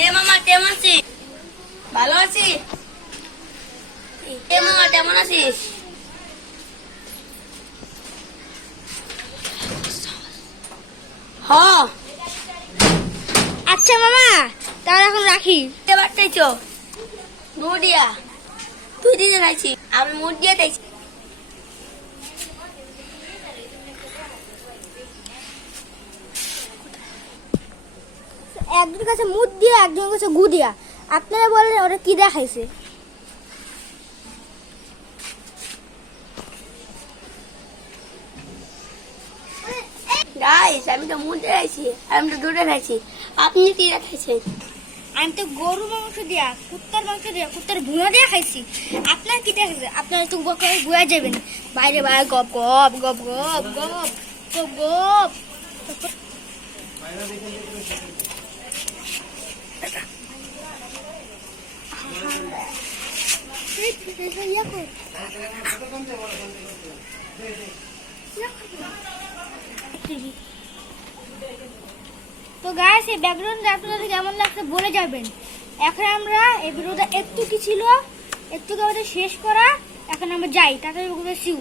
কিরে মামা কেমন আছিস? ভালো আছি। এ মামা কেমন আছিস? হ। আচ্ছা মামা, তাহলে এখন রাখি। এবার চাইছো দিয়া তুই দিতে চাইছি, আমি মুড দিয়ে চাইছি। একজনের কাছে মুদ দিয়া, একজনের কাছে গু দিয়া। আপনারা বলেন ওরা কি দেখাইছে? গাইস আমি তো মুড দিয়ে চাইছি, আমি তো দুটো চাইছি। আপনি কি চাইছেন? আমি তো গরু মাংস দিয়া, কুত্তার মাংস দিয়া, কুত্তার ভুনা দিয়া খাইছি। আপনার কি দেখাইছে? আপনারা তো বুয়া যাবেন বাইরে বাইরে গপ গপ গপ গপ গপ গপ গপ। তো গাইস, এই ব্যাকগ্রাউন্ড আপনাদের কেমন লাগছে বলে যাবেন। এখন আমরা এই ভিডিওটা একটু কি ছিল, একটু আমাদের শেষ করা। এখন আমরা যাই, টাটা, সিউ।